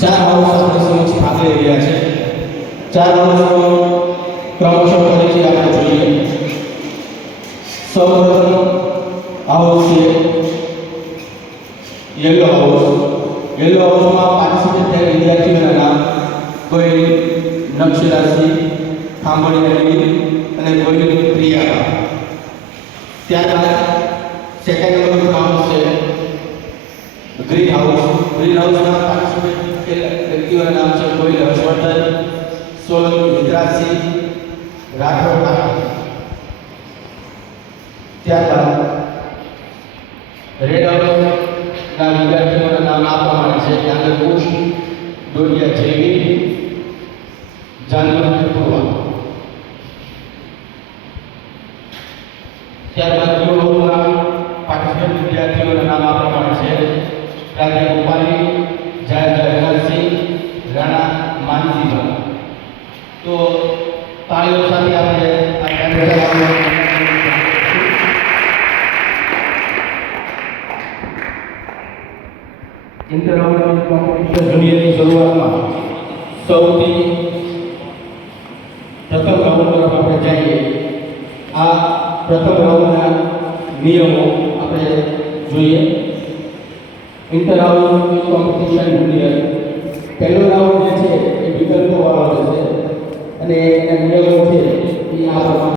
ચાર હાઉસ આપણે સમક્ષ ભાગ લઈ રહ્યા છે. ચાર હાઉસનો ક્રમશઃ પરિચય આપણે જોઈએ. સૌપ્રથમ હાઉસ છે યલો હાઉસ. યલો હાઉસમાં પાર્ટિસિપેટ થયેલ વિદ્યાર્થીઓના નામ કોઈ નક્ષરાશિ, ખાંભણી નવી અને કોઈ પ્રિયા. ત્યારબાદ સેકન્ડ નંબરનું હાઉસ છે ગ્રીન હાઉસ. ગ્રીન હાઉસમાં પાર્ટિસિપેટ થયેલ વ્યક્તિઓના નામ છે કોઈ હર્ષવર્ધન, સોલંકી વિદ્રાસી, રાઠોડ કાકી. ત્યારબાદ રેડ હાઉસના વિદ્યાર્થીઓના નામ આ પ્રમાણે છે. ત્યાં આગળ કુશ, ડોડિયા જેવી, જાનવર પૂર્વા. ત્યારબાદ બ્લુ હાઉસના પાર્ટિસિપેટ વિદ્યાર્થીઓના નામ આ પ્રમાણે છે. રાજ્ય ગોપાલી, જયસિંહ, રાણા માનસિંહ. તો તાળીઓ સાથે આપણે ઇન્ટર હાઉસ કોમ્પિટિશન જુનિયરની શરૂઆતમાં સૌથી પ્રથમ રાઉન્ડ તરફ આપણે જઈએ. આ પ્રથમ રાઉન્ડના નિયમો આપણે જોઈએ. ઇન્ટર હાઉસ કોમ્પિટિશન જુનિયર પહેલો રાઉન્ડ જે છે એ વિકલ્પોવાળો છે અને એના નિયમો છે એ આ પ્રમાણે